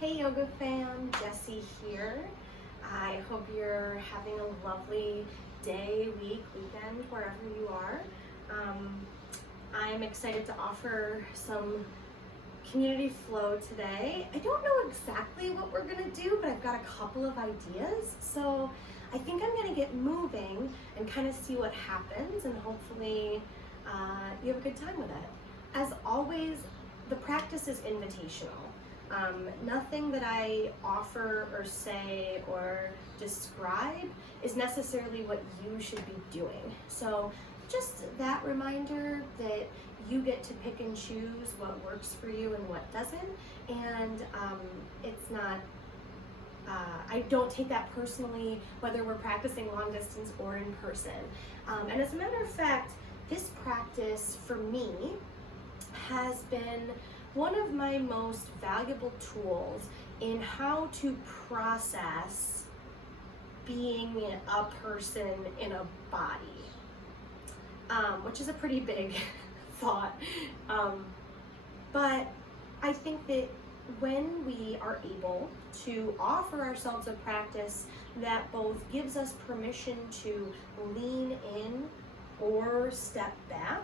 Hey yoga fam, Jessie here. I hope you're having a lovely day, week, weekend, wherever you are. I'm excited to offer some community flow today. I don't know exactly what we're gonna do, but I've got a couple of ideas. So I think I'm gonna get moving and kind of see what happens, and hopefully you have a good time with it. As always, the practice is invitational. Nothing that I offer or say or describe is necessarily what you should be doing. So just that reminder that you get to pick and choose what works for you and what doesn't. And it's not, I don't take that personally, whether we're practicing long distance or in person. And as a matter of fact, this practice for me has been one of my most valuable tools in how to process being a person in a body, which is a pretty big thought. But I think that when we are able to offer ourselves a practice that both gives us permission to lean in or step back,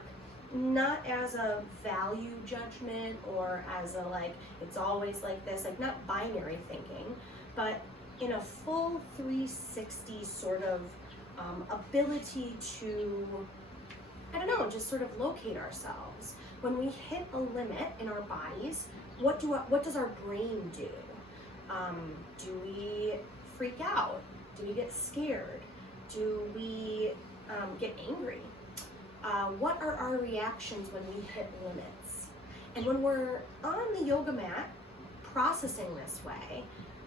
not as a value judgment or as a like, it's always like this, like not binary thinking, but in a full 360 sort of ability to, I don't know, just sort of locate ourselves. When we hit a limit in our bodies, what does our brain do? Do we freak out? Do we get scared? Do we get angry? What are our reactions when we hit limits? And when we're on the yoga mat processing this way,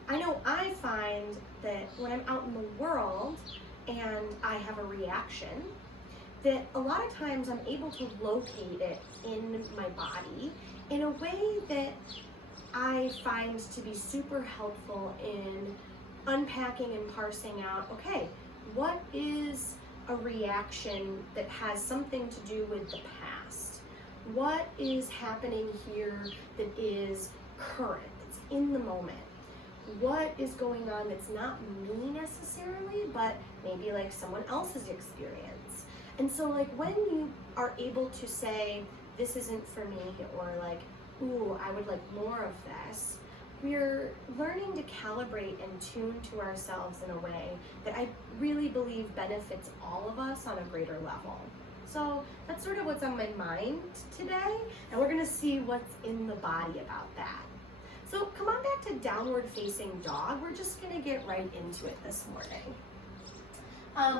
I know I find that when I'm out in the world and I have a reaction, that a lot of times I'm able to locate it in my body in a way that I find to be super helpful in unpacking and parsing out, okay, what is a reaction that has something to do with the past? What is happening here that is current, that's in the moment? What is going on that's not me necessarily, but maybe like someone else's experience? And so like when you are able to say, this isn't for me, or like, ooh, I would like more of this, we're learning to calibrate and tune to ourselves in a way that I really believe benefits all of us on a greater level. So that's sort of what's on my mind today, and we're gonna see what's in the body about that. So come on back to downward facing dog. We're just gonna get right into it this morning.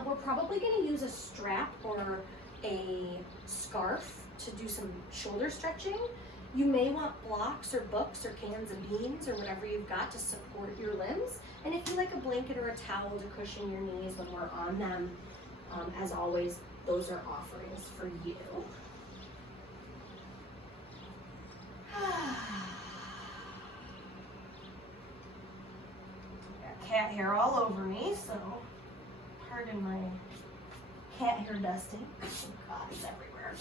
We're probably gonna use a strap or a scarf to do some shoulder stretching. You may want blocks or books or cans of beans or whatever you've got to support your limbs. And if you like a blanket or a towel to cushion your knees when we're on them, as always, those are offerings for you. Got cat hair all over me, so pardon my cat hair dusting. Oh God, it's everywhere.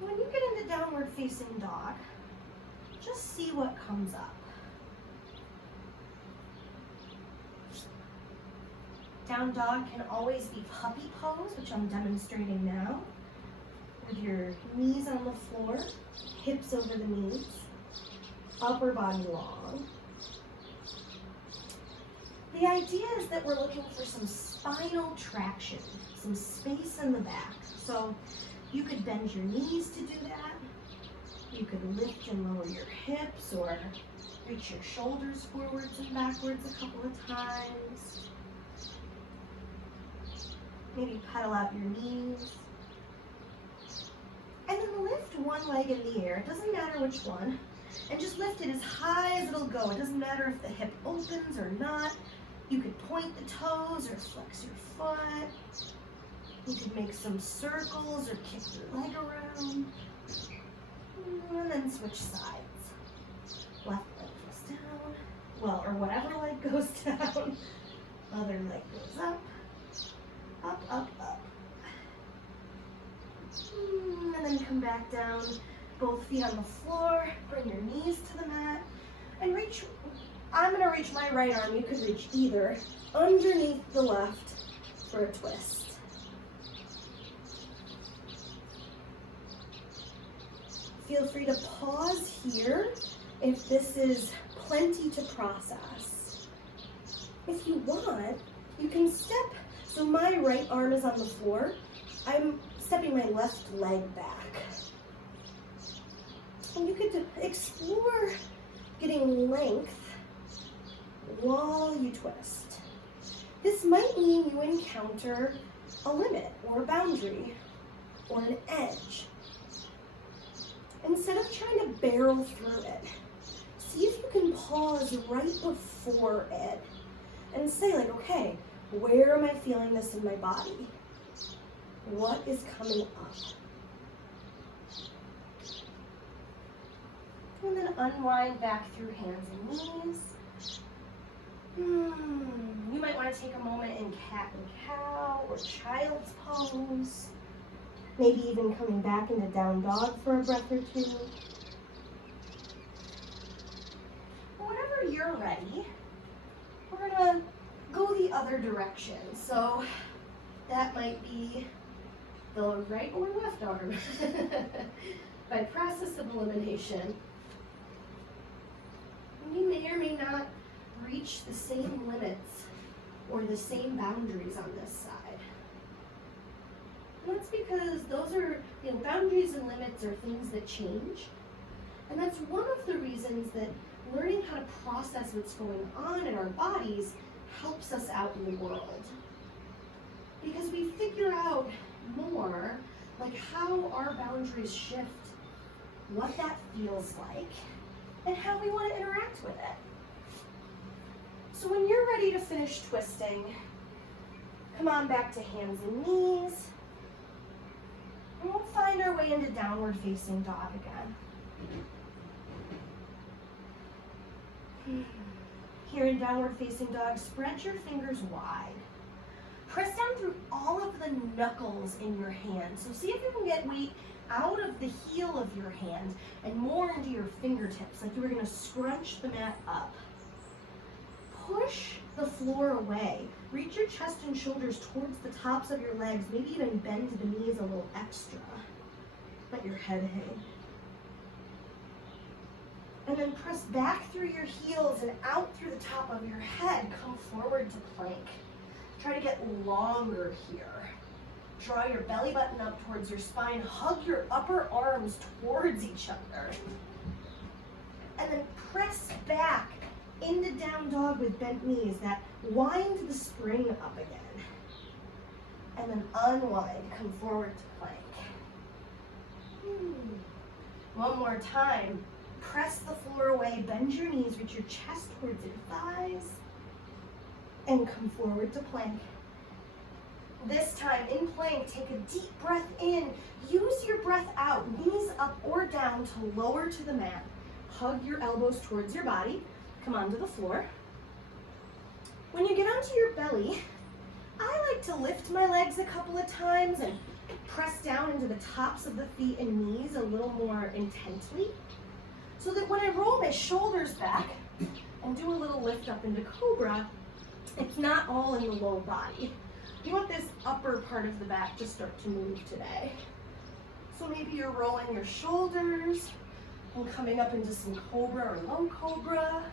When you get into downward facing dog, just see what comes up. Down dog can always be puppy pose, which I'm demonstrating now, with your knees on the floor, hips over the knees, upper body long. The idea is that we're looking for some spinal traction, some space in the back. So you could bend your knees to do that. You could lift and lower your hips or reach your shoulders forwards and backwards a couple of times. Maybe pedal out your knees. And then lift one leg in the air, it doesn't matter which one, and just lift it as high as it'll go. It doesn't matter if the hip opens or not. You could point the toes or flex your foot. You could make some circles or kick your leg around. And then switch sides. Left leg goes down. Well, or whatever leg goes down. Other leg goes up. Up, up, up. And then come back down. Both feet on the floor. Bring your knees to the mat. reach my right arm, you could reach either underneath the left for a twist. Feel free to pause here if this is plenty to process. If you want, you can step, so my right arm is on the floor. I'm stepping my left leg back. And you could explore getting length while you twist. This might mean you encounter a limit or a boundary or an edge. Instead of trying to barrel through it, see if you can pause right before it and say like, okay, where am I feeling this in my body? What is coming up? And then unwind back through hands and knees. You might want to take a moment in cat and cow or child's pose. Maybe even coming back into down dog for a breath or two. Whenever you're ready, we're gonna go the other direction. So that might be the right or left arm by process of elimination. You may or may not reach the same limits or the same boundaries on this side. And that's because those are, boundaries and limits are things that change. And that's one of the reasons that learning how to process what's going on in our bodies helps us out in the world. Because we figure out more like how our boundaries shift, what that feels like, and how we want to interact with it. So when you're ready to finish twisting, come on back to hands and knees. And we'll find our way into downward facing dog again. Here in downward facing dog, spread your fingers wide. Press down through all of the knuckles in your hand. So see if you can get weight out of the heel of your hand and more into your fingertips, like you were gonna scrunch the mat up. Push the floor away. Reach your chest and shoulders towards the tops of your legs, maybe even bend the knees a little extra. Let your head hang. And then press back through your heels and out through the top of your head. Come forward to plank. Try to get longer here. Draw your belly button up towards your spine. Hug your upper arms towards each other. And then press back into down dog with bent knees. That wind the spring up again. And then unwind, come forward to plank. One more time. Press the floor away, bend your knees, reach your chest towards your thighs, and come forward to plank. This time in plank, take a deep breath in. Use your breath out, knees up or down to lower to the mat. Hug your elbows towards your body. Come onto the floor. When you get onto your belly, I like to lift my legs a couple of times and press down into the tops of the feet and knees a little more intently, so that when I roll my shoulders back and do a little lift up into cobra, it's not all in the low body. You want this upper part of the back to start to move today. So maybe you're rolling your shoulders and coming up into some cobra or low cobra.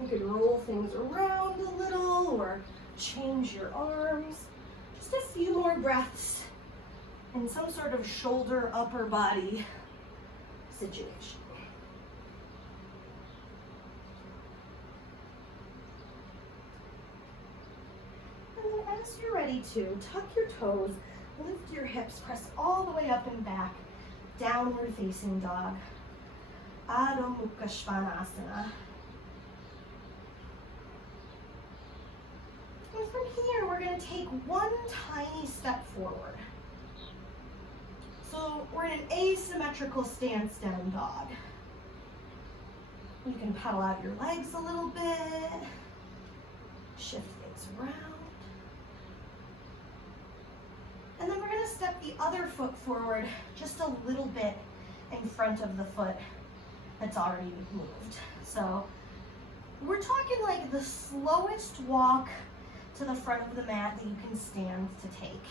You could roll things around a little or change your arms. Just a few more breaths in some sort of shoulder, upper body situation. And then as you're ready to, tuck your toes, lift your hips, press all the way up and back, downward facing dog. Adho Mukha Svanasana. And from here, we're going to take one tiny step forward. So we're in an asymmetrical stance down dog. You can pedal out your legs a little bit, shift things around. And then we're going to step the other foot forward just a little bit in front of the foot that's already moved. So we're talking like the slowest walk to the front of the mat that you can stand to take.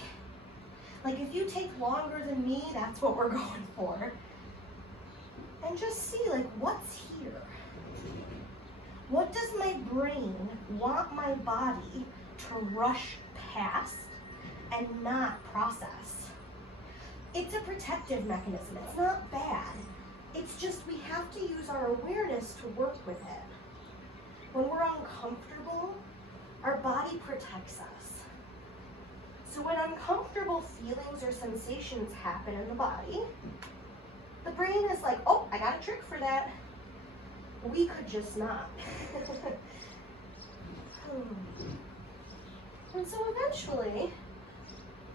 Like if you take longer than me, that's what we're going for. And just see like what's here. What does my brain want my body to rush past and not process? It's a protective mechanism. It's not bad. It's just we have to use our awareness to work with it. When we're uncomfortable, our body protects us. So when uncomfortable feelings or sensations happen in the body, the brain is like, oh, I got a trick for that. We could just not. And so eventually,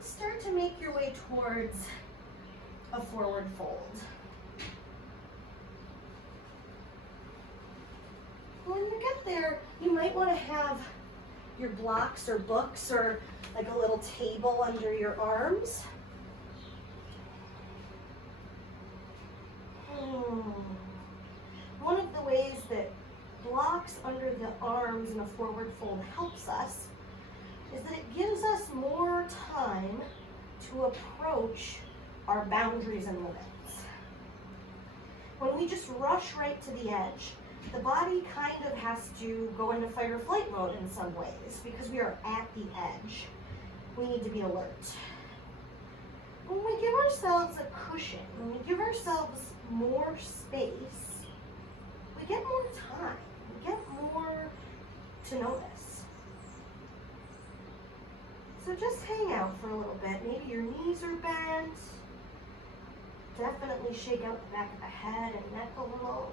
start to make your way towards a forward fold. When you get there, you might want to have your blocks or books or like a little table under your arms. One of the ways that blocks under the arms in a forward fold helps us is that it gives us more time to approach our boundaries and limits. When we just rush right to the edge, the body kind of has to go into fight or flight mode in some ways because we are at the edge. We need to be alert. When we give ourselves a cushion, when we give ourselves more space, we get more time, we get more to notice. So just hang out for a little bit. Maybe your knees are bent. Definitely shake out the back of the head and neck a little.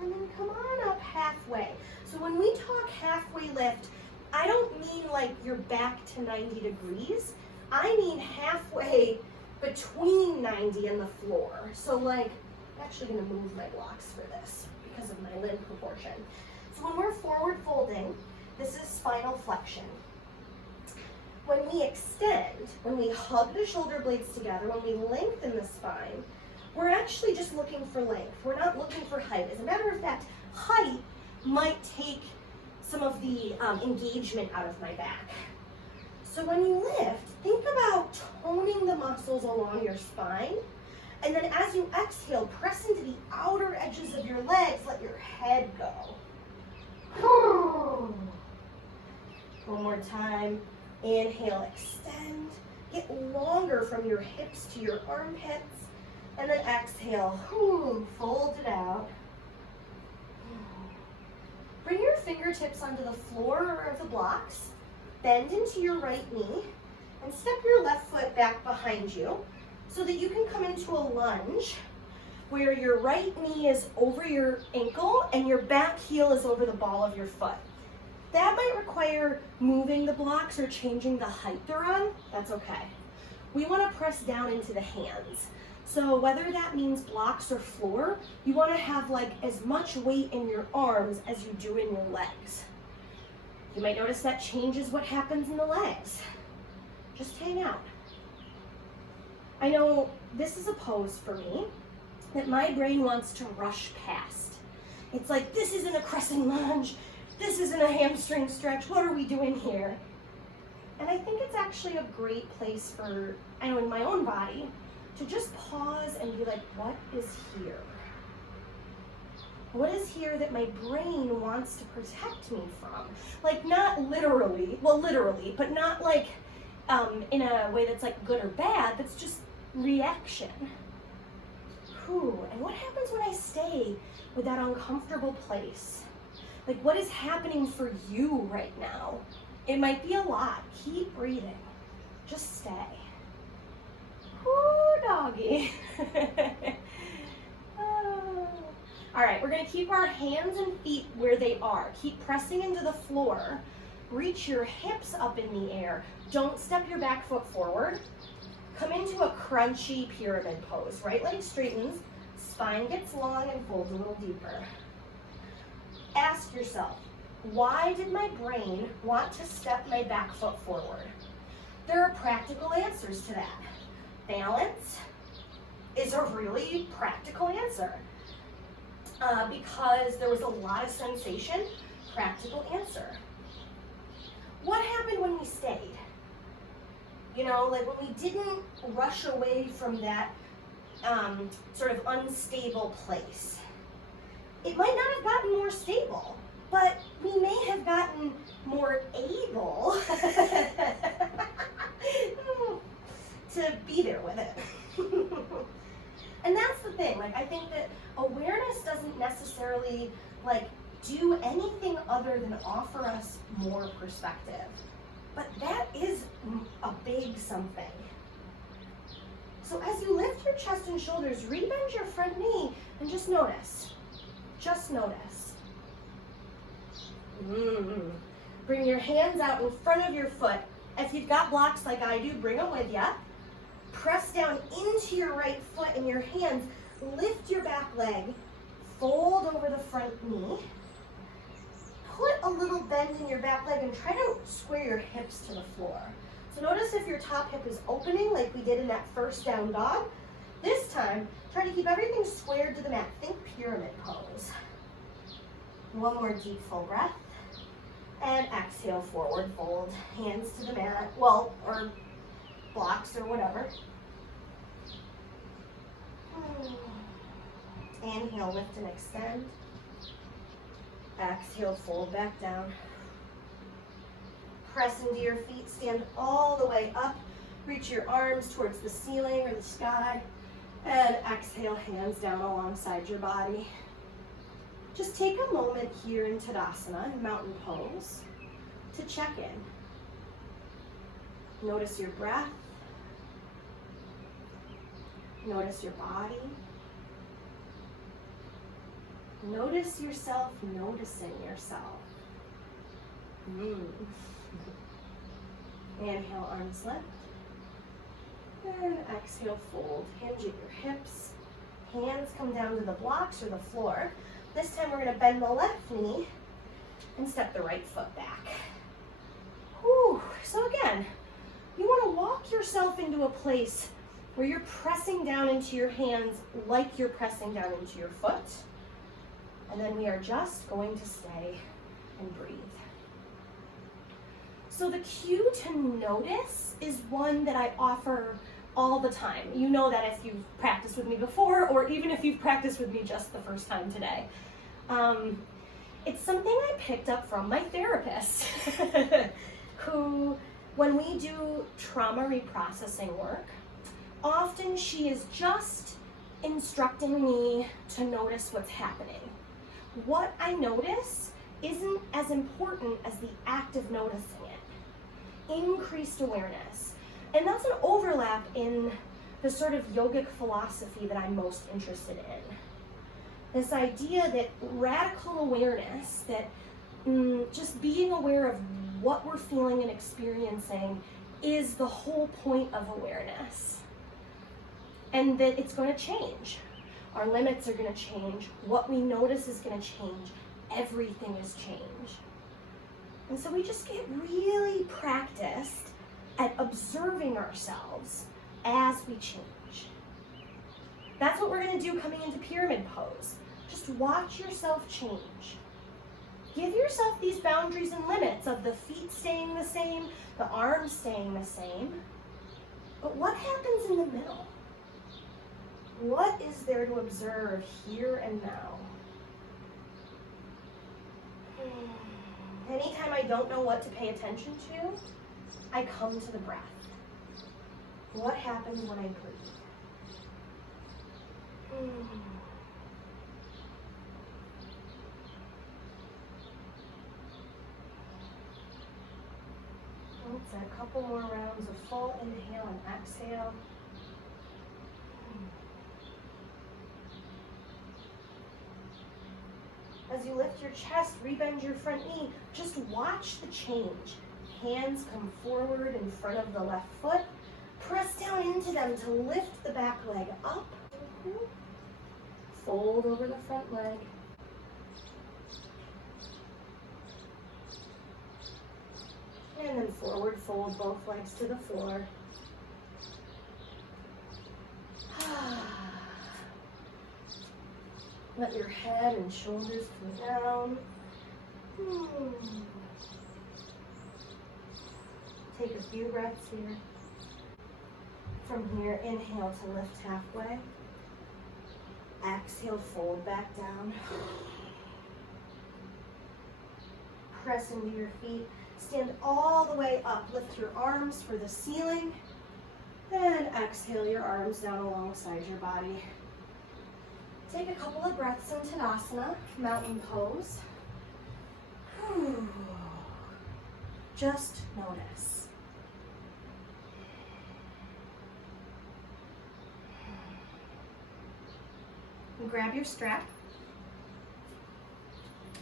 And then come on up halfway. So when we talk halfway lift, I don't mean like you're back to 90 degrees. I mean halfway between 90 and the floor. So like, I'm actually gonna move my blocks for this because of my limb proportion. So when we're forward folding, this is spinal flexion. When we extend, when we hug the shoulder blades together, when we lengthen the spine, we're actually just looking for length. We're not looking for height. As a matter of fact, height might take some of the engagement out of my back. So when you lift, think about toning the muscles along your spine. And then as you exhale, press into the outer edges of your legs, let your head go. One more time. Inhale, extend. Get longer from your hips to your armpits. And then exhale, fold it out. Bring your fingertips onto the floor of the blocks. Bend into your right knee. And step your left foot back behind you so that you can come into a lunge where your right knee is over your ankle and your back heel is over the ball of your foot. That might require moving the blocks or changing the height they're on. That's okay. We want to press down into the hands. So whether that means blocks or floor, you want to have like as much weight in your arms as you do in your legs. You might notice that changes what happens in the legs. Just hang out. I know this is a pose for me that my brain wants to rush past. It's like, this isn't a crescent lunge. This isn't a hamstring stretch. What are we doing here? And I think it's actually a great place for, I know in my own body, to just pause and be like, what is here? What is here that my brain wants to protect me from? Like not literally, well literally, but not like in a way that's like good or bad, that's just reaction. And what happens when I stay with that uncomfortable place? Like what is happening for you right now? It might be a lot. Keep breathing. Just stay. Whoo, doggy. All right, we're gonna keep our hands and feet where they are. Keep pressing into the floor. Reach your hips up in the air. Don't step your back foot forward. Come into a crunchy pyramid pose. Right leg straightens, spine gets long and folds a little deeper. Ask yourself, why did my brain want to step my back foot forward? There are practical answers to that. Balance, is a really practical answer. Because there was a lot of sensation, practical answer. What happened when we stayed? You know, like when we didn't rush away from that sort of unstable place. It might not have gotten more stable, but we may have gotten more able to be there with it. And that's the thing, like I think that awareness doesn't necessarily like do anything other than offer us more perspective. But that is a big something. So as you lift your chest and shoulders, rebend your front knee and just notice. Just notice. Bring your hands out in front of your foot. If you've got blocks like I do, bring them with you. Press down into your right foot and your hands. Lift your back leg. Fold over the front knee. Put a little bend in your back leg and try to square your hips to the floor. So notice if your top hip is opening like we did in that first down dog. This time, try to keep everything squared to the mat. Think pyramid pose. One more deep full breath. And exhale, forward fold. Hands to the mat, well, or blocks or whatever. Inhale, lift and extend. Exhale, fold back down. Press into your feet, stand all the way up. Reach your arms towards the ceiling or the sky. And exhale, hands down alongside your body. Just take a moment here in Tadasana, in mountain pose, to check in. Notice your breath. Notice your body. Notice yourself noticing yourself. Inhale, arms lift. And exhale, fold. Hinge at your hips. Hands come down to the blocks or the floor. This time we're going to bend the left knee and step the right foot back. Whew. So again, you want to walk yourself into a place where you're pressing down into your hands like you're pressing down into your foot. And then we are just going to stay and breathe. So the cue to notice is one that I offer all the time. You know that if you've practiced with me before, or even if you've practiced with me just the first time today. It's something I picked up from my therapist, who, when we do trauma reprocessing work, often she is just instructing me to notice what's happening. What I notice isn't as important as the act of noticing it. Increased awareness. And that's an overlap in the sort of yogic philosophy that I'm most interested in. This idea that radical awareness, that just being aware of what we're feeling and experiencing is the whole point of awareness. And that it's going to change. Our limits are going to change. What we notice is going to change. Everything is change. And so we just get really practiced at observing ourselves as we change. That's what we're going to do coming into pyramid pose. Just watch yourself change. Give yourself these boundaries and limits of the feet staying the same, the arms staying the same. But what happens in the middle? What is there to observe here and now? Anytime I don't know what to pay attention to, I come to the breath. What happens when I breathe? Oops, a couple more rounds of full inhale and exhale. As you lift your chest, rebend your front knee, just watch the change. Hands come forward in front of the left foot. Press down into them to lift the back leg up. Fold over the front leg. And then forward fold both legs to the floor. Let your head and shoulders come down. Take a few breaths here. From here, inhale to lift halfway. Exhale, fold back down. Press into your feet. Stand all the way up. Lift your arms for the ceiling. And exhale your arms down alongside your body. Take a couple of breaths in Tadasana, mountain pose. Just notice. And grab your strap,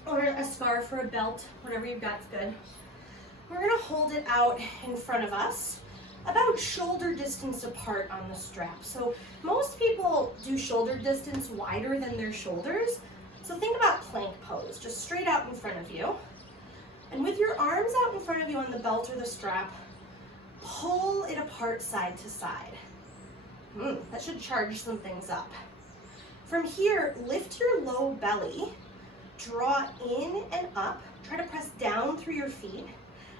or a scarf or a belt, whatever you've got's good. We're gonna hold it out in front of us, about shoulder distance apart on the strap. So most people do shoulder distance wider than their shoulders. So think about plank pose, just straight out in front of you. And with your arms out in front of you on the belt or the strap, pull it apart side to side. That should charge some things up. From here, lift your low belly, draw in and up, try to press down through your feet,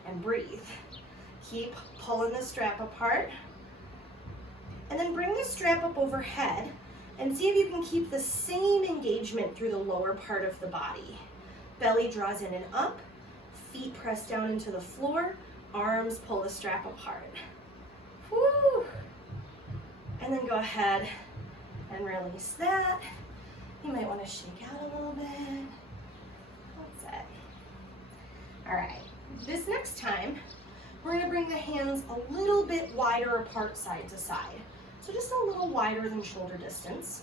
and breathe. Keep pulling the strap apart. And then bring the strap up overhead and see if you can keep the same engagement through the lower part of the body. Belly draws in and up, feet press down into the floor, arms pull the strap apart. Woo! And then go ahead and release that. You might want to shake out a little bit. That's it. All right, this next time, we're gonna bring the hands a little bit wider apart side to side. So just a little wider than shoulder distance.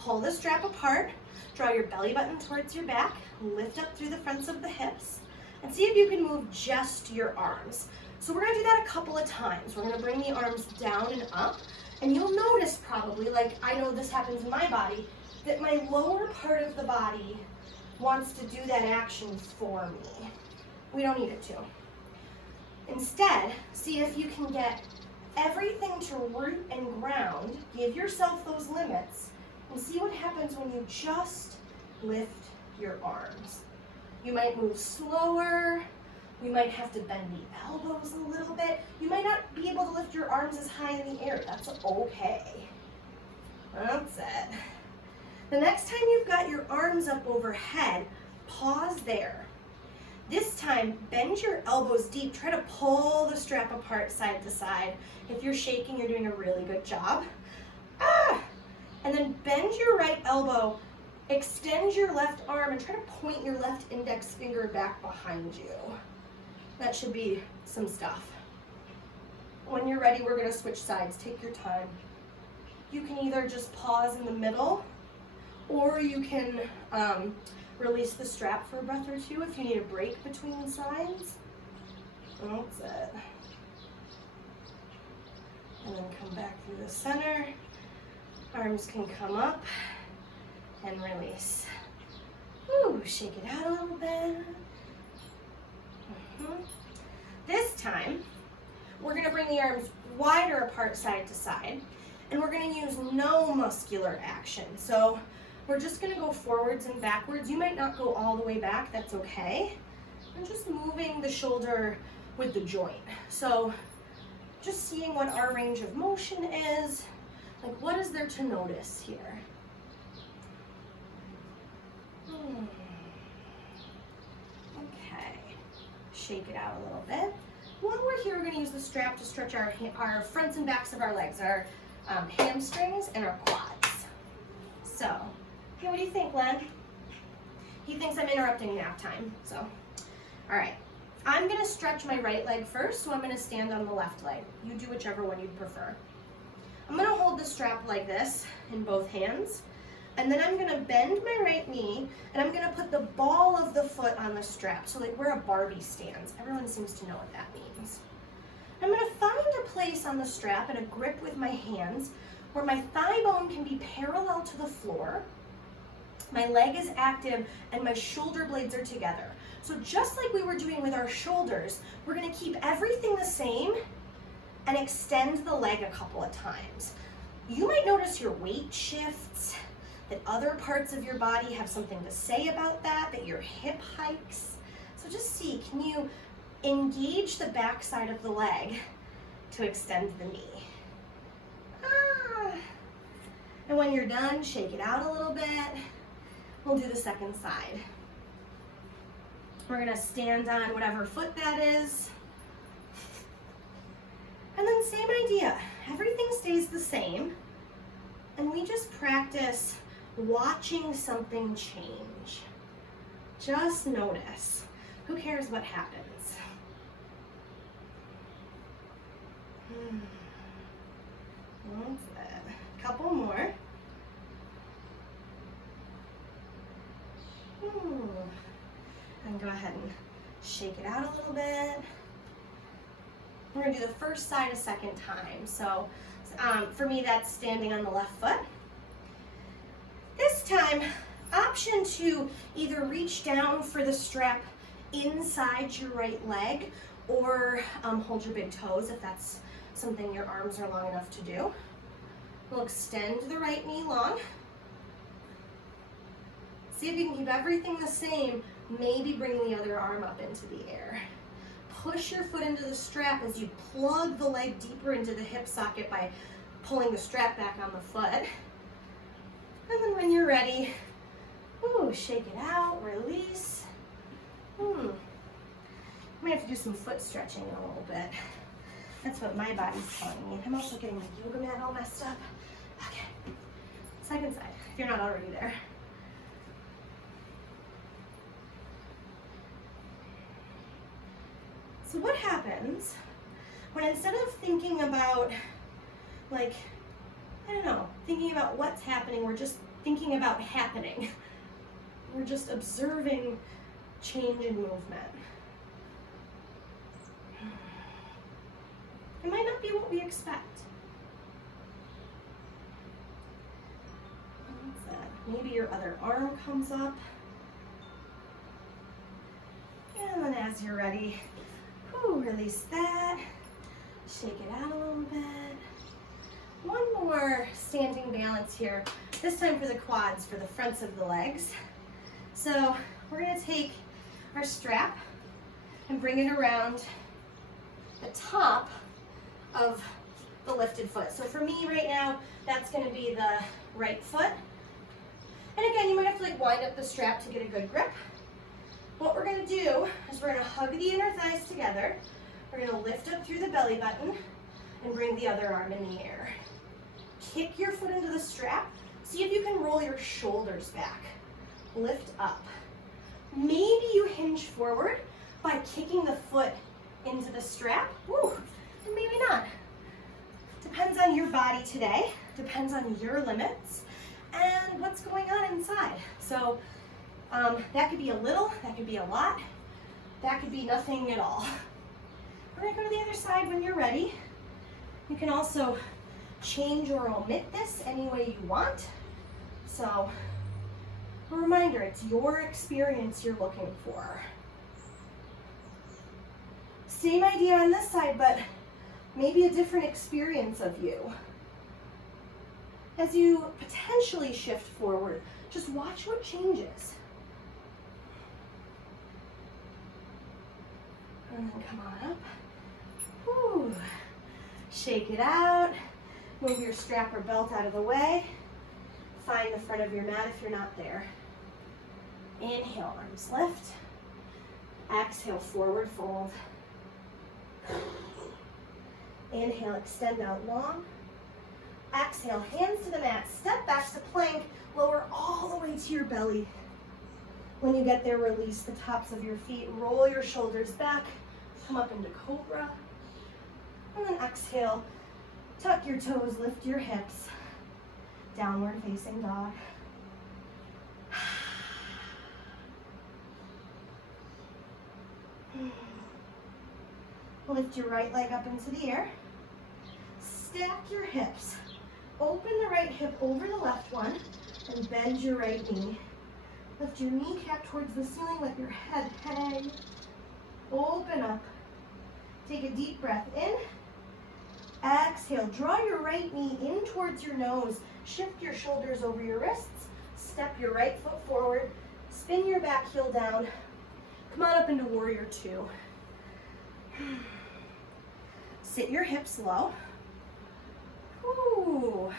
Pull the strap apart, draw your belly button towards your back, lift up through the fronts of the hips, and see if you can move just your arms. So we're gonna do that a couple of times. We're gonna bring the arms down and up, and you'll notice probably, like I know this happens in my body, that my lower part of the body wants to do that action for me. We don't need it to. Instead, see if you can get everything to root and ground, give yourself those limits, and see what happens when you just lift your arms. You might move slower, you might have to bend the elbows a little bit, you might not be able to lift your arms as high in the air, that's okay. That's it. The next time you've got your arms up overhead, pause there. This time, bend your elbows deep. Try to pull the strap apart side to side. If you're shaking, you're doing a really good job. And then bend your right elbow, extend your left arm, and try to point your left index finger back behind you. That should be some stuff. When you're ready, we're gonna switch sides. Take your time. You can either just pause in the middle, or you can release the strap for a breath or two if you need a break between sides. That's it. And then come back through the center. Arms can come up and release. Ooh, shake it out a little bit. This time, we're gonna bring the arms wider apart side to side, and we're gonna use no muscular action. So we're just gonna go forwards and backwards. You might not go all the way back, that's okay. I'm just moving the shoulder with the joint. So just seeing what our range of motion is, like what is there to notice here? Okay, shake it out a little bit. While we're here, we're gonna use the strap to stretch our fronts and backs of our legs, our hamstrings and our quads. So, hey, what do you think, Len? He thinks I'm interrupting nap time, so. All right, I'm gonna stretch my right leg first, so I'm gonna stand on the left leg. You do whichever one you'd prefer. I'm gonna hold the strap like this in both hands, and then I'm gonna bend my right knee, and I'm gonna put the ball of the foot on the strap, so like where a Barbie stands. Everyone seems to know what that means. I'm gonna find a place on the strap and a grip with my hands where my thigh bone can be parallel to the floor, my leg is active, and my shoulder blades are together. So just like we were doing with our shoulders, we're gonna keep everything the same and extend the leg a couple of times. You might notice your weight shifts, that other parts of your body have something to say about that, that your hip hikes. So just see, can you engage the back side of the leg to extend the knee? And when you're done, shake it out a little bit. We'll do the second side. We're gonna stand on whatever foot that is. And then same idea, everything stays the same, and we just practice watching something change. Just notice. Who cares what happens? That's it. Couple more. And go ahead and shake it out a little bit. We're gonna do the first side a second time. So for me, that's standing on the left foot. This time, option to either reach down for the strap inside your right leg or hold your big toes if that's something your arms are long enough to do. We'll extend the right knee long. See if you can keep everything the same. Maybe bring the other arm up into the air. Push your foot into the strap as you plug the leg deeper into the hip socket by pulling the strap back on the foot. And then when you're ready, shake it out, release. I might have to do some foot stretching in a little bit. That's what my body's telling me. I'm also getting my yoga mat all messed up. Okay, second side, if you're not already there. So what happens when instead of thinking about, like, I don't know, thinking about what's happening, we're just thinking about happening. We're just observing change in movement. It might not be what we expect. Maybe your other arm comes up. And then as you're ready, release that. Shake it out a little bit. One more standing balance here, this time for the quads, for the fronts of the legs. So we're gonna take our strap and bring it around the top of the lifted foot. So for me right now, that's gonna be the right foot. And again, you might have to like wind up the strap to get a good grip. What we're gonna do is we're gonna hug the inner thighs together. We're gonna lift up through the belly button and bring the other arm in the air. Kick your foot into the strap. See if you can roll your shoulders back. Lift up. Maybe you hinge forward by kicking the foot into the strap. And maybe not. Depends on your body today. Depends on your limits and what's going on inside. So that could be a little, that could be a lot, that could be nothing at all. We're gonna go to the other side when you're ready. You can also change or omit this any way you want. So a reminder, it's your experience you're looking for. Same idea on this side, but maybe a different experience of you. As you potentially shift forward, just watch what changes. And then come on up. Shake it out. Move your strap or belt out of the way. Find the front of your mat if you're not there. Inhale, arms lift. Exhale, forward fold. Inhale, extend out long. Exhale, hands to the mat. Step back to plank. Lower all the way to your belly. When you get there, release the tops of your feet. Roll your shoulders back. Come up into cobra. And then exhale. Tuck your toes, lift your hips. Downward facing dog. Lift your right leg up into the air. Stack your hips. Open the right hip over the left one and bend your right knee. Lift your kneecap towards the ceiling, let your head hang. Open up. Take a deep breath in. Exhale, draw your right knee in towards your nose. Shift your shoulders over your wrists. Step your right foot forward, spin your back heel down. Come on up into warrior two. Sit your hips low. Ooh.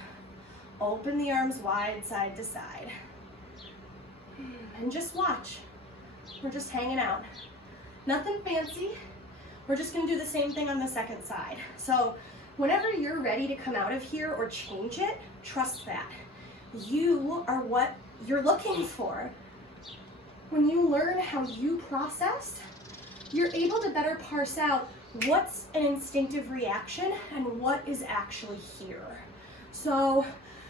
Open the arms wide, side to side. And just watch. We're just hanging out. Nothing fancy. We're just gonna do the same thing on the second side. So whenever you're ready to come out of here or change it, trust that. You are what you're looking for. When you learn how you process, you're able to better parse out what's an instinctive reaction and what is actually here. So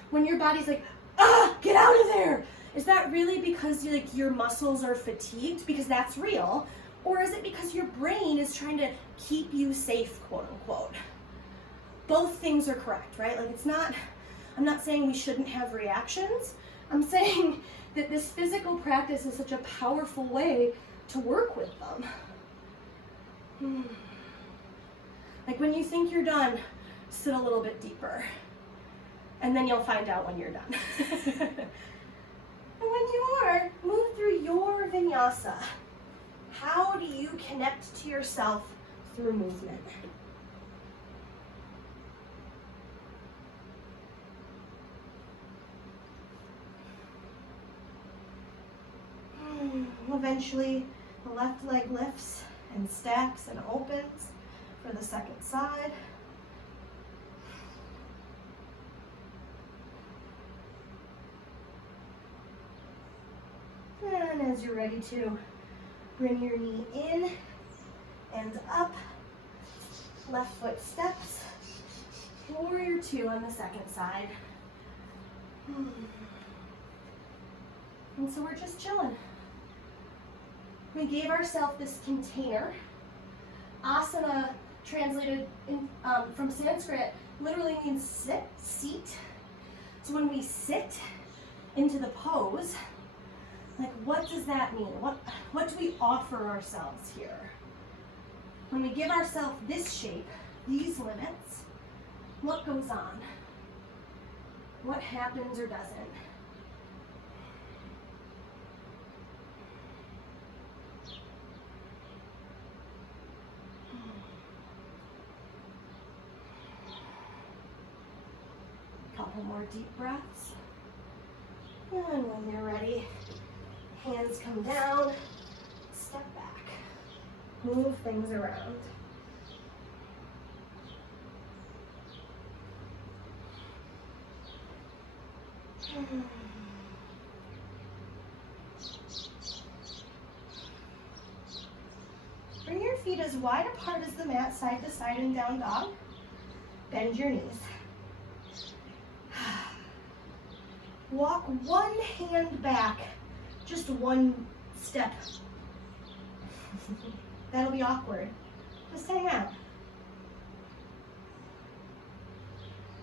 when your body's like, ah, get out of there, is that really because your muscles are fatigued? Because that's real. Or is it because your brain is trying to keep you safe, quote unquote? Both things are correct, right? I'm not saying we shouldn't have reactions. I'm saying that this physical practice is such a powerful way to work with them. Like when you think you're done, sit a little bit deeper. And then you'll find out when you're done. And when you are, move through your vinyasa. How do you connect to yourself through movement? Eventually, the left leg lifts and stacks and opens for the second side. And as you're ready to, bring your knee in and up. Left foot steps. Warrior two on the second side. And so we're just chilling. We gave ourselves this container. Asana, translated from Sanskrit, literally means sit, seat. So when we sit into the pose, like what does that mean? What do we offer ourselves here? When we give ourselves this shape, these limits, what goes on? What happens or doesn't? Couple more deep breaths. And when you're ready, hands come down, step back, move things around. Bring your feet as wide apart as the mat, side to side in down dog. Bend your knees. Walk one hand back, just one step. That'll be awkward. Just hang out.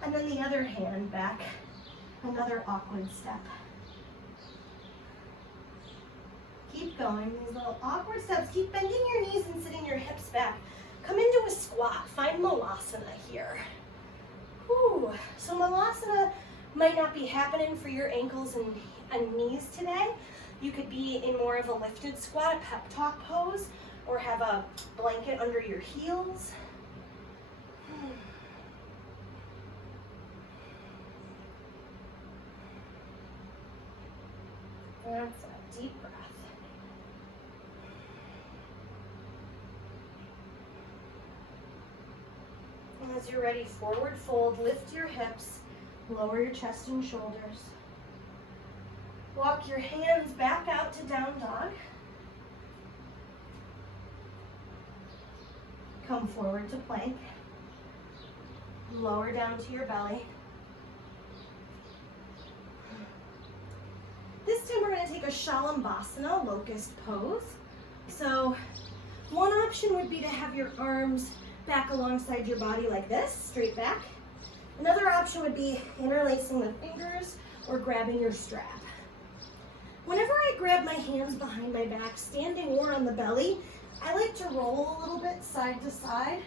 And then the other hand back, another awkward step. Keep going, these little awkward steps. Keep bending your knees and sitting your hips back. Come into a squat, find Malasana here. Whew. So Malasana might not be happening for your ankles and knees today. You could be in more of a lifted squat, a pep talk pose, or have a blanket under your heels. That's a deep breath. And as you're ready, forward fold, lift your hips, lower your chest and shoulders. Walk your hands back out to down dog. Come forward to plank. Lower down to your belly. This time we're going to take a Shalambhasana, locust pose. So one option would be to have your arms back alongside your body like this, straight back. Another option would be interlacing the fingers or grabbing your strap. Whenever I grab my hands behind my back, standing or on the belly, I like to roll a little bit side to side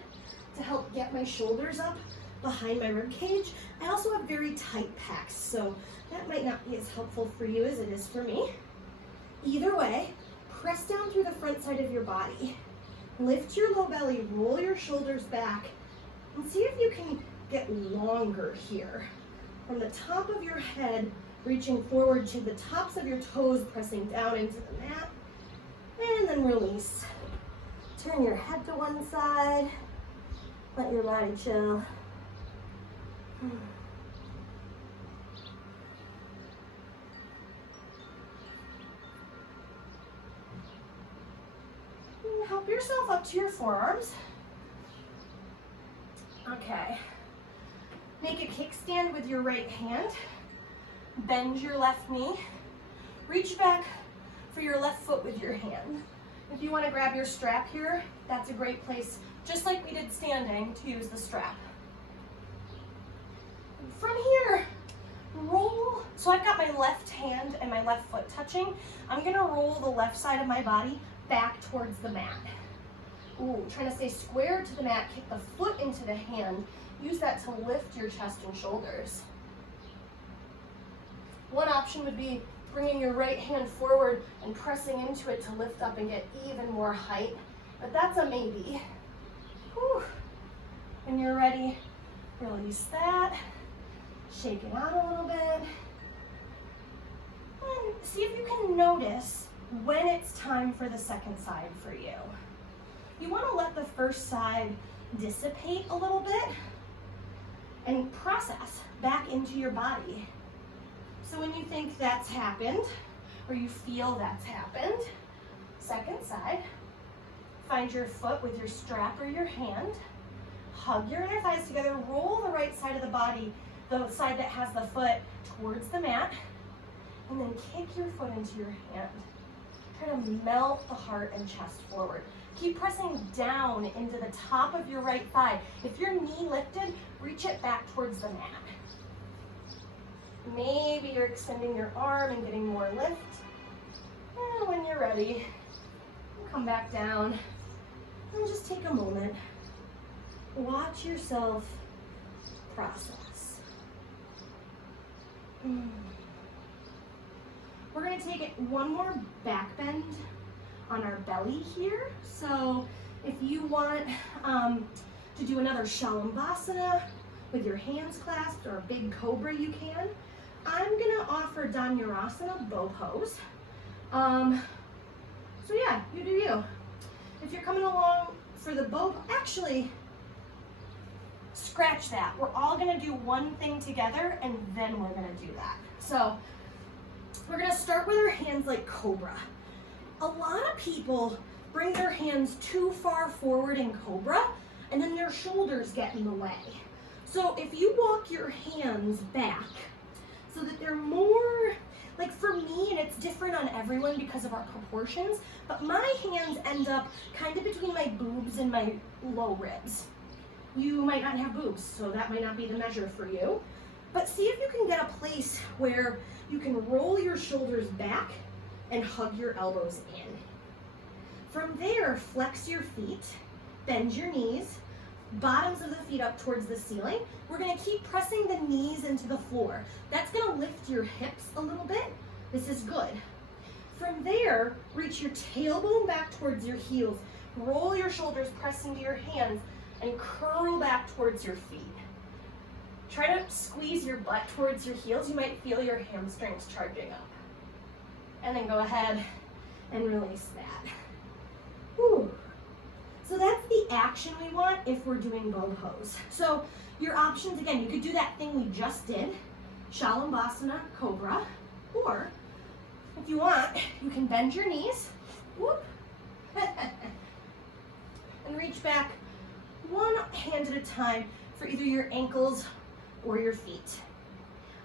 to help get my shoulders up behind my rib cage. I also have very tight pecs, so that might not be as helpful for you as it is for me. Either way, press down through the front side of your body. Lift your low belly, roll your shoulders back, and see if you can get longer here. From the top of your head, reaching forward to the tops of your toes, pressing down into the mat, and then release. Turn your head to one side, let your body chill. Help yourself up to your forearms. Okay. Make a kickstand with your right hand. Bend your left knee. Reach back for your left foot with your hand. If you want to grab your strap here, that's a great place, just like we did standing, to use the strap. From here, roll. So I've got my left hand and my left foot touching. I'm gonna roll the left side of my body back towards the mat. Ooh, trying to stay square to the mat, kick the foot into the hand. Use that to lift your chest and shoulders. One option would be bringing your right hand forward and pressing into it to lift up and get even more height, but that's a maybe. Whew. When you're ready, release that. Shake it out a little bit. And see if you can notice when it's time for the second side for you. You want to let the first side dissipate a little bit and process back into your body. So when you think that's happened, or you feel that's happened, second side, find your foot with your strap or your hand, hug your inner thighs together, roll the right side of the body, the side that has the foot, towards the mat, and then kick your foot into your hand. Try to melt the heart and chest forward. Keep pressing down into the top of your right thigh. If your knee lifted, reach it back towards the mat. Maybe you're extending your arm and getting more lift. And when you're ready, come back down and just take a moment. Watch yourself process. We're going to take it one more back bend on our belly here. So if you want to do another Shalambhasana with your hands clasped or a big cobra, you can. I'm gonna offer Dhanurasana, bow pose. So yeah, you do you. If you're coming along for the bow, actually, scratch that. We're all gonna do one thing together and then we're gonna do that. So we're gonna start with our hands like cobra. A lot of people bring their hands too far forward in cobra and then their shoulders get in the way. So if you walk your hands back so that they're more, like for me, and it's different on everyone because of our proportions, but my hands end up kind of between my boobs and my low ribs. You might not have boobs, so that might not be the measure for you. But see if you can get a place where you can roll your shoulders back and hug your elbows in. From there, flex your feet, bend your knees, bottoms of the feet up towards the ceiling. We're gonna keep pressing the knees into the floor. That's gonna lift your hips a little bit. This is good. From there, reach your tailbone back towards your heels. Roll your shoulders, press into your hands, and curl back towards your feet. Try to squeeze your butt towards your heels. You might feel your hamstrings charging up. And then go ahead and release that. Whew. So that's the action we want if we're doing bow pose. So your options, again, you could do that thing we just did, Shalambhasana, cobra, or if you want, you can bend your knees, whoop, and reach back one hand at a time for either your ankles or your feet.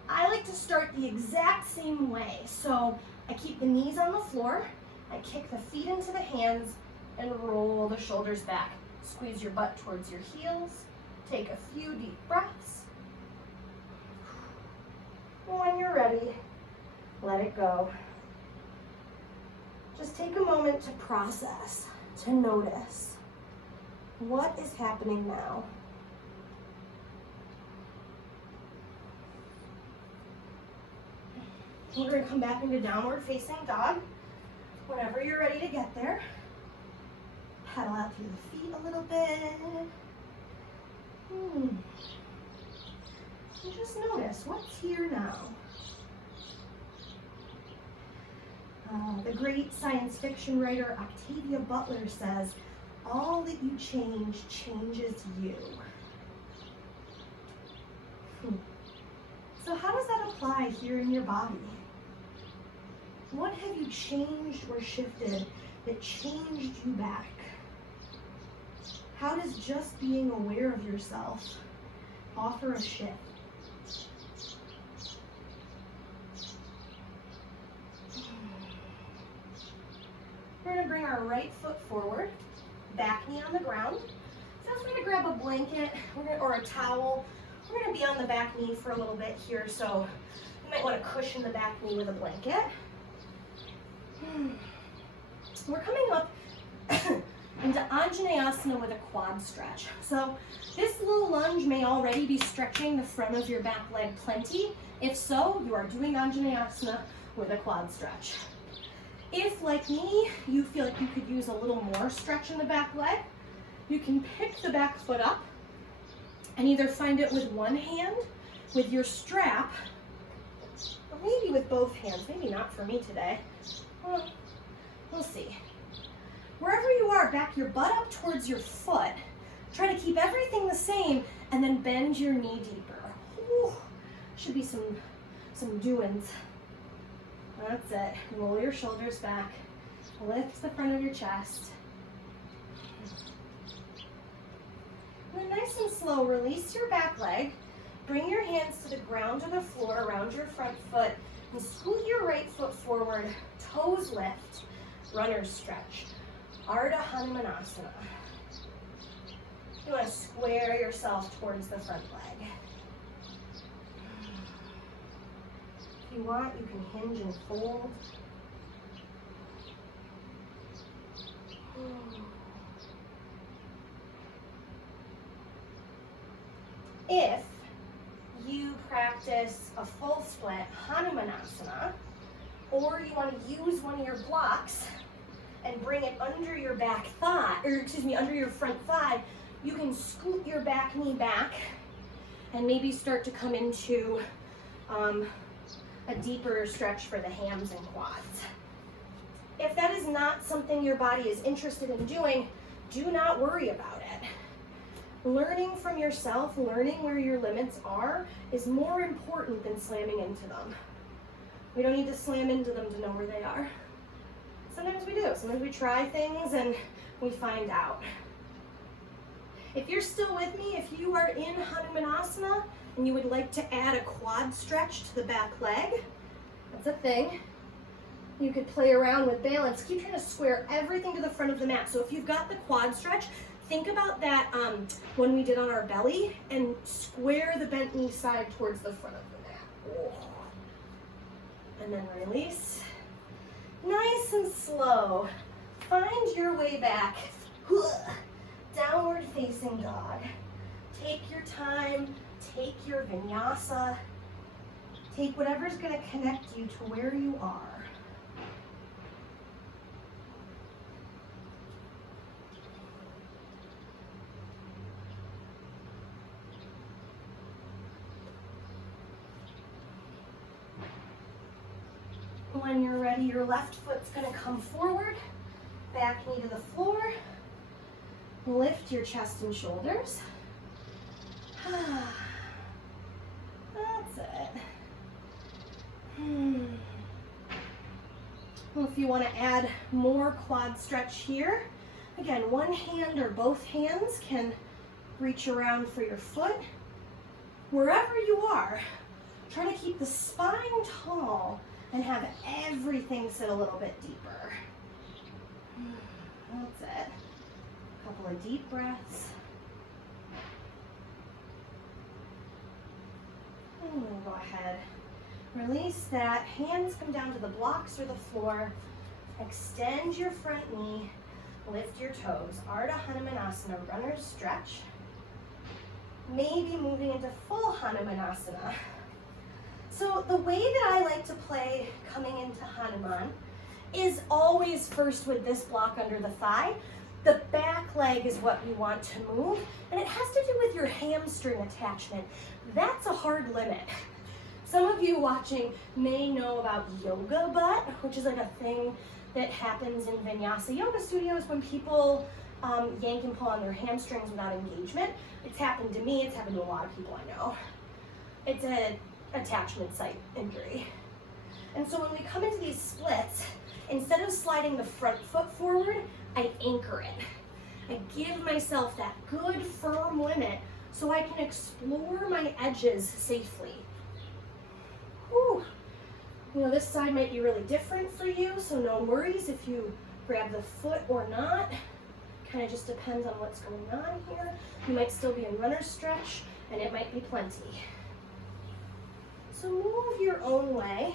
I like to start the exact same way. So I keep the knees on the floor, I kick the feet into the hands, and roll the shoulders back. Squeeze your butt towards your heels. Take a few deep breaths. When you're ready, let it go. Just take a moment to process, to notice what is happening now. We're gonna come back into downward facing dog. Whenever you're ready to get there, pedal out through the feet a little bit. And just notice what's here now. The great science fiction writer Octavia Butler says, all that you change changes you. So how does that apply here in your body? What have you changed or shifted that changed you back? How does just being aware of yourself offer a shift? We're going to bring our right foot forward, back knee on the ground. So I'm going to grab a blanket or a towel. We're going to be on the back knee for a little bit here, so you might want to cushion the back knee with a blanket. We're coming up into Anjaneyasana with a quad stretch. So this little lunge may already be stretching the front of your back leg plenty. If so, you are doing Anjaneyasana with a quad stretch. If, like me, you feel like you could use a little more stretch in the back leg, you can pick the back foot up and either find it with one hand, with your strap, or maybe with both hands. Maybe not for me today. Well, we'll see. Wherever you are, back your butt up towards your foot. Try to keep everything the same and then bend your knee deeper. Ooh, should be some doings. That's it. Roll your shoulders back. Lift the front of your chest. And then nice and slow, release your back leg. Bring your hands to the ground or the floor around your front foot and scoot your right foot forward. Toes lift. Runner's stretch. Ardha Hanumanasana. You want to square yourself towards the front leg. If you want, you can hinge and fold. If you practice a full split Hanumanasana, or you want to use one of your blocks and bring it under your back thigh, under your front thigh, you can scoot your back knee back and maybe start to come into a deeper stretch for the hams and quads. If that is not something your body is interested in doing, do not worry about it. Learning from yourself, learning where your limits are, is more important than slamming into them. We don't need to slam into them to know where they are. Sometimes we do. Sometimes we try things and we find out. If you're still with me, if you are in Hanumanasana and you would like to add a quad stretch to the back leg, that's a thing. You could play around with balance. Keep trying to square everything to the front of the mat. So if you've got the quad stretch, think about that when we did on our belly, and square the bent knee side towards the front of the mat. And then release. Nice and slow. Find your way back. Downward facing dog. Take your time. Take your vinyasa. Take whatever's going to connect you to where you are. When you're ready, your left foot's going to come forward, back knee to the floor. Lift your chest and shoulders. That's it. Well, if you want to add more quad stretch here, again, one hand or both hands can reach around for your foot. Wherever you are, try to keep the spine tall and have everything sit a little bit deeper. That's it. A couple of deep breaths. And we'll go ahead. Release that. Hands come down to the blocks or the floor. Extend your front knee. Lift your toes. Ardha Hanumanasana, runner's stretch. Maybe moving into full Hanumanasana. So the way that I like to play coming into Hanuman is always first with this block under the thigh. The back leg is what we want to move, and it has to do with your hamstring attachment. That's a hard limit. Some of you watching may know about yoga butt, which is like a thing that happens in Vinyasa yoga studios when people yank and pull on their hamstrings without engagement. It's happened to me, it's happened to a lot of people I know. It's an attachment site injury. And so when we come into these splits, instead of sliding the front foot forward, I anchor it. I give myself that good firm limit so I can explore my edges safely. Whew. You know, this side might be really different for you, so no worries if you grab the foot or not. Kind of just depends on what's going on here. You might still be in runner's stretch, and it might be plenty. So move your own way.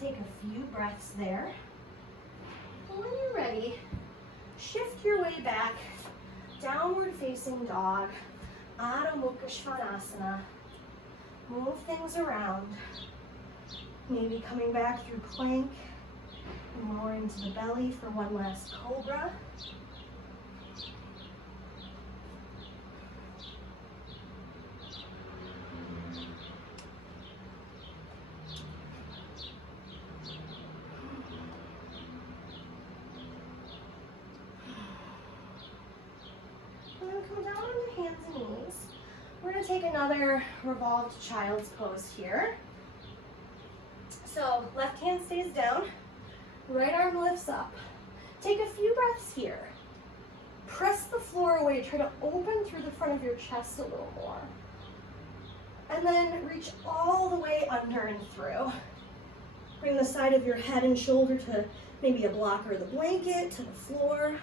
Take a few breaths there. And when you're ready, shift your way back, downward facing dog, Adho Mukha Svanasana. Move things around. Maybe coming back through plank and more into the belly for one last cobra. And then come down on your hands and knees. We're going to take another revolved child's pose here. So left hand stays down, right arm lifts up. Take a few breaths here. Press the floor away, try to open through the front of your chest a little more. And then reach all the way under and through. Bring the side of your head and shoulder to maybe a block or the blanket, to the floor.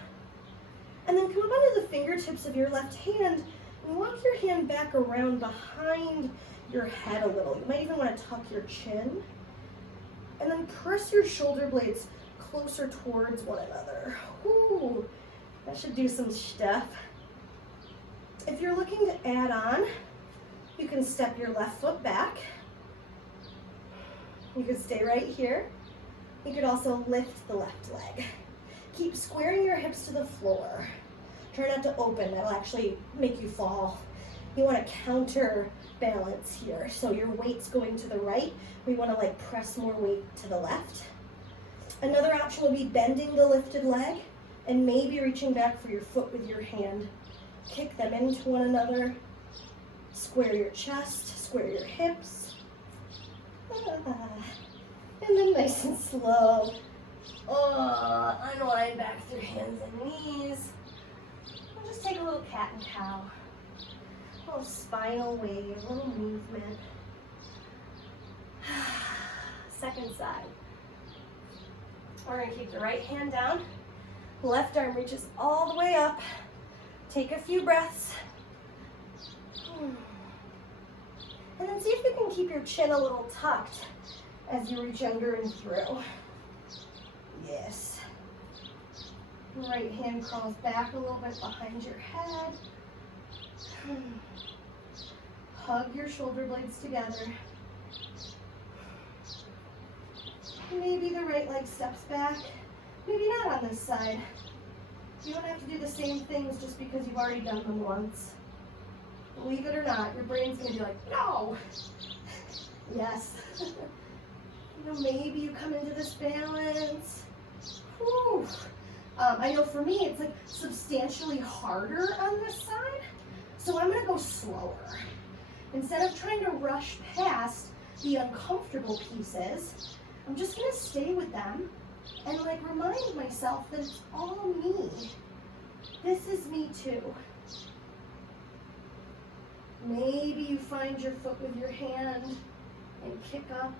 And then come up onto the fingertips of your left hand and walk your hand back around behind your head a little. You might even want to tuck your chin. And then press your shoulder blades closer towards one another. Ooh, that should do some stuff. If you're looking to add on, you can step your left foot back. You could stay right here. You could also lift the left leg. Keep squaring your hips to the floor. Try not to open, that'll actually make you fall. You want to counterbalance here. So your weight's going to the right. We want to like press more weight to the left. Another option would be bending the lifted leg and maybe reaching back for your foot with your hand. Kick them into one another. Square your chest, square your hips. And then nice and slow. Unwind back through hands and knees. We'll just take a little cat and cow. A little spinal wave, a little movement. Second side. We're going to keep the right hand down. Left arm reaches all the way up. Take a few breaths. And then see if you can keep your chin a little tucked as you reach under and through. Yes. Right hand crawls back a little bit behind your head. Hug your shoulder blades together. Maybe the right leg steps back. Maybe not on this side. You don't have to do the same things just because you've already done them once. Believe it or not, your brain's going to be like, no. Yes. Maybe you come into this balance. Whew. I know for me, it's like substantially harder on this side. So I'm going to go slower. Instead of trying to rush past the uncomfortable pieces, I'm just going to stay with them and like remind myself that it's all me. This is me too. Maybe you find your foot with your hand and kick up.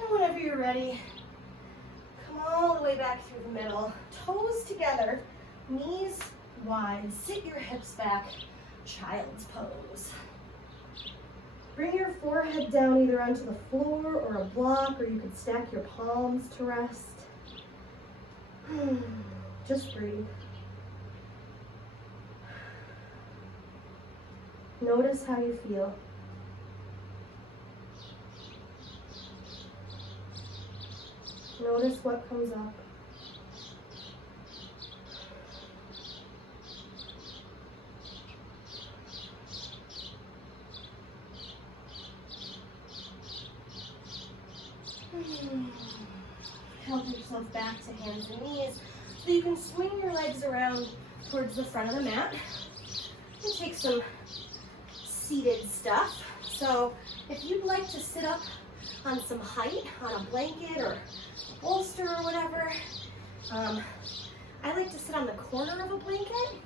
And whenever you're ready, come all the way back through the middle. Toes together, knees wide. Sit your hips back, child's pose. Bring your forehead down either onto the floor or a block, or you could stack your palms to rest. Just breathe. Notice how you feel. Notice what comes up. Help yourself back to hands and knees so you can swing your legs around towards the front of the mat and take some seated stuff. So if you'd like to sit up on some height, on a blanket or a bolster or whatever, I like to sit on the corner of a blanket.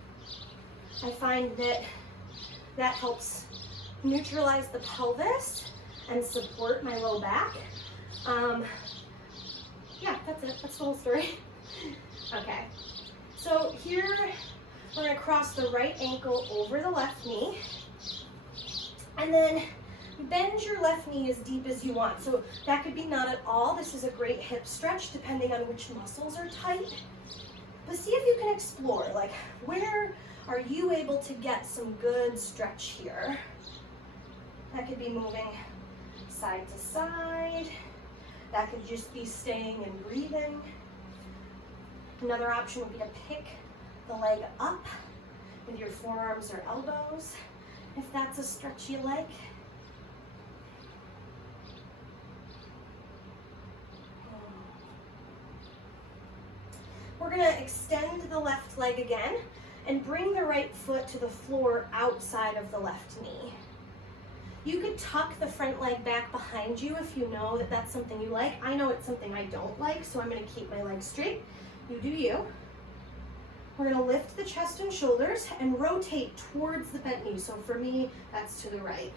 I find that that helps neutralize the pelvis and support my low back. Yeah, that's it. That's the whole story. Okay. So here, we're going to cross the right ankle over the left knee. And then bend your left knee as deep as you want. So that could be not at all. This is a great hip stretch depending on which muscles are tight. But see if you can explore, like where are you able to get some good stretch here? That could be moving side to side. That could just be staying and breathing. Another option would be to pick the leg up with your forearms or elbows, if that's a stretch you like. We're gonna extend the left leg again and bring the right foot to the floor outside of the left knee. You could tuck the front leg back behind you if you know that that's something you like. I know it's something I don't like, so I'm gonna keep my legs straight. You do you. We're gonna lift the chest and shoulders and rotate towards the bent knee. So for me, that's to the right.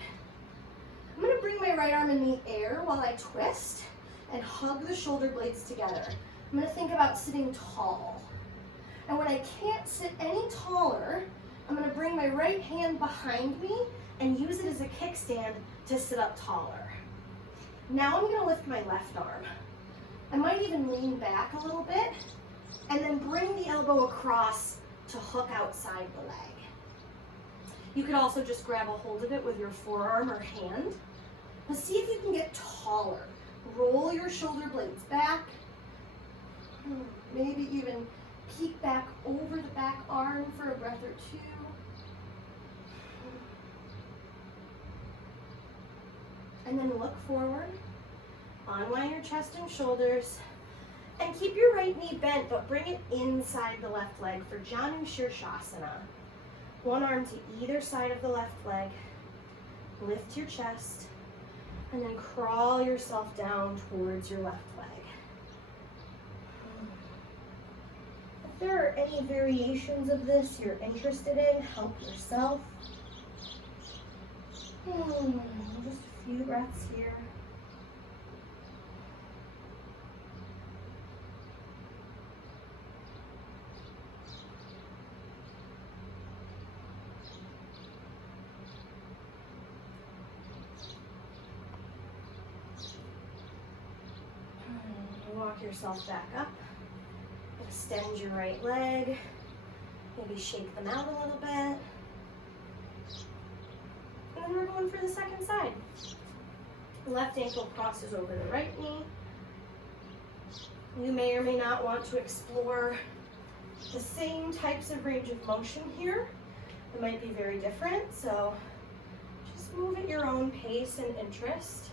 I'm gonna bring my right arm in the air while I twist and hug the shoulder blades together. I'm gonna think about sitting tall. And when I can't sit any taller, I'm gonna bring my right hand behind me and use it as a kickstand to sit up taller. Now I'm gonna lift my left arm. I might even lean back a little bit and then bring the elbow across to hook outside the leg. You could also just grab a hold of it with your forearm or hand. But see if you can get taller. Roll your shoulder blades back. Maybe even peek back over the back arm for a breath or two. And then look forward, unwind your chest and shoulders, and keep your right knee bent, but bring it inside the left leg for Janu Shirshasana. One arm to either side of the left leg. Lift your chest, and then crawl yourself down towards your left leg. If there are any variations of this you're interested in, help yourself. Just a few breaths here. Walk yourself back up. Extend your right leg. Maybe shake them out a little bit. And then we're going for the second side. Left ankle crosses over the right knee. You may or may not want to explore the same types of range of motion here. It might be very different, so just move at your own pace and interest.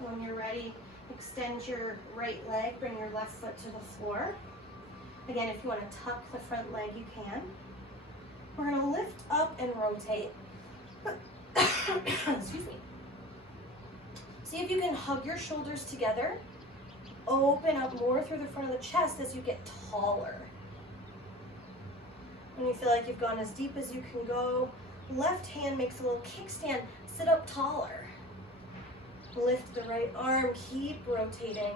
When you're ready, extend your right leg, bring your left foot to the floor. Again, if you want to tuck the front leg, you can. We're going to lift up and rotate. Excuse me. See if you can hug your shoulders together. Open up more through the front of the chest as you get taller. When you feel like you've gone as deep as you can go, left hand makes a little kickstand. Sit up taller. Lift the right arm, keep rotating.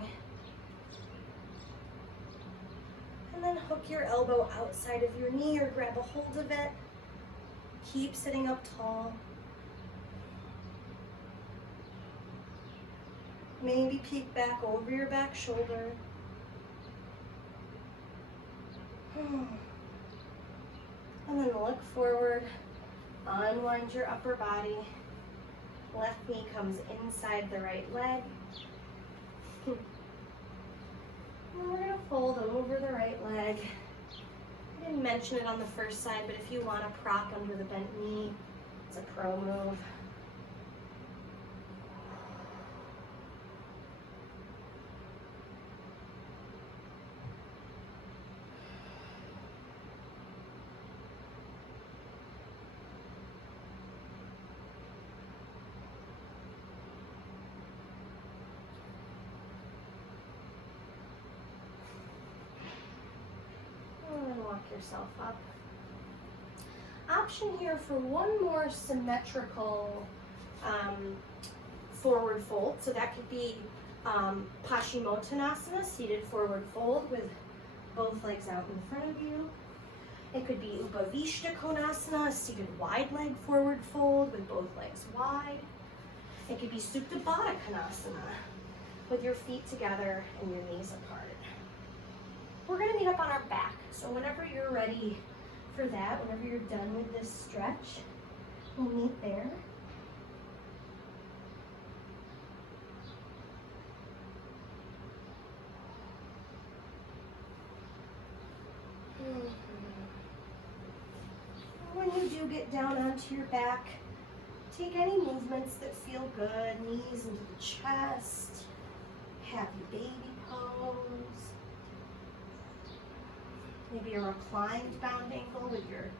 hook your elbow outside of your knee or grab a hold of it. Keep sitting up tall. Maybe peek back over your back shoulder. And then look forward. Unwind your upper body. Left knee comes inside the right leg. And we're going to fold over the right leg. I didn't mention it on the first side, but if you want to prop under the bent knee, it's a pro move. Walk yourself up. Option here for one more symmetrical forward fold. So that could be Paschimottanasana, seated forward fold with both legs out in front of you. It could be Upavishta Konasana, seated wide leg forward fold with both legs wide. It could be Supta Baddha Konasana with your feet together and your knees apart. We're going to meet up on our back, so whenever you're ready for that, whenever you're done with this stretch, we'll meet there. When you do get down onto your back, take any movements that feel good, knees into the chest, happy baby pose. Maybe a reclined bound angle with your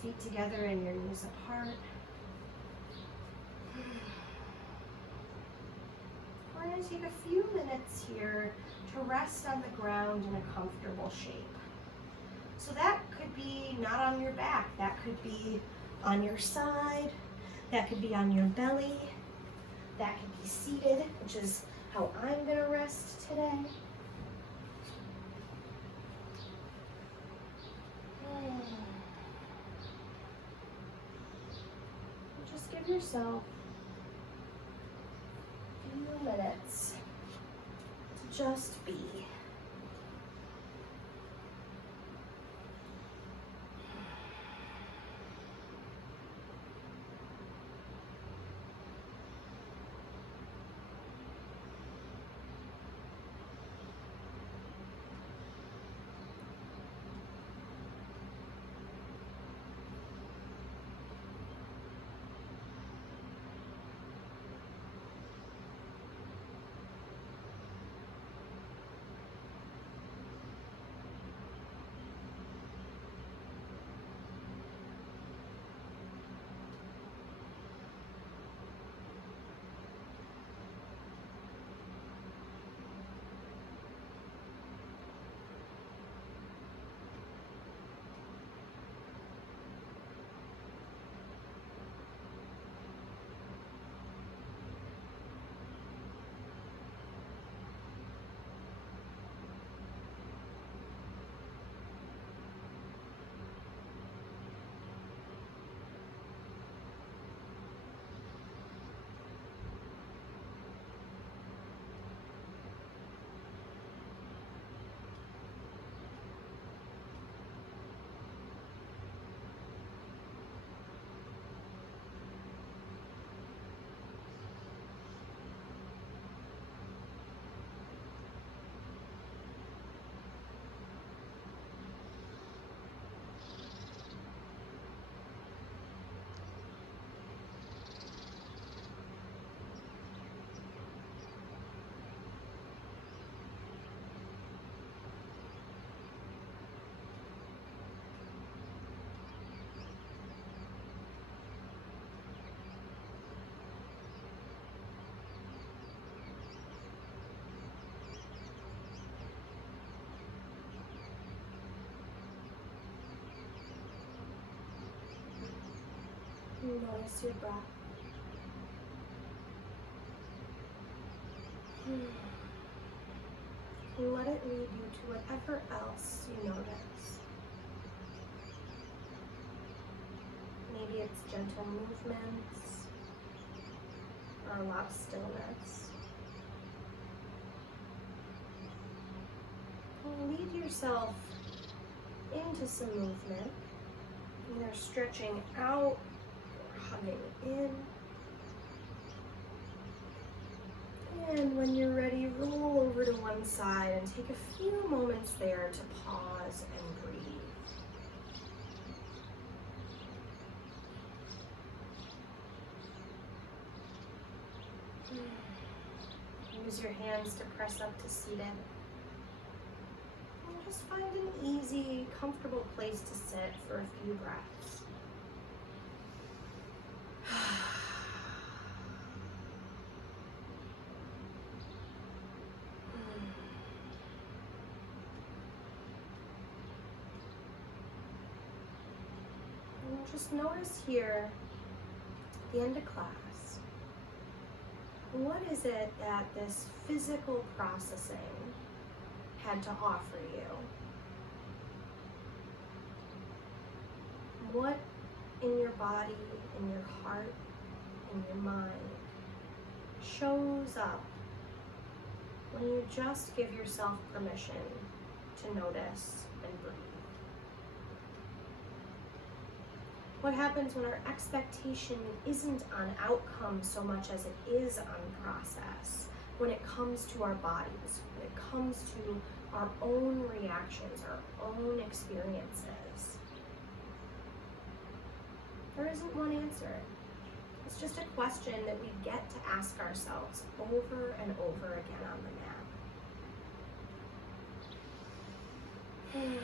feet together and your knees apart. We're going to take a few minutes here to rest on the ground in a comfortable shape. So that could be not on your back, that could be on your side, that could be on your belly, that could be seated, which is how I'm going to rest today. Just give yourself a few minutes to just be. Notice your breath. And let it lead you to whatever else you notice. Maybe it's gentle movements or a lot of stillness. And lead yourself into some movement, either stretching out or hugging in. And when you're ready, roll over to one side and take a few moments there to pause and breathe. Use your hands to press up to seated. And just find an easy, comfortable place to sit for a few breaths. And just notice here, at the end of class, what is it that this physical processing had to offer you? What in your body, in your heart, in your mind shows up when you just give yourself permission to notice and breathe? What happens when our expectation isn't on outcome so much as it is on process? When it comes to our bodies, when it comes to our own reactions, our own experiences? There isn't one answer. It's just a question that we get to ask ourselves over and over again on the mat.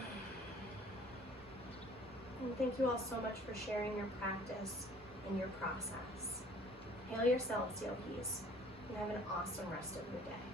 And thank you all so much for sharing your practice and your process. Hail yourselves, yogis, and have an awesome rest of your day.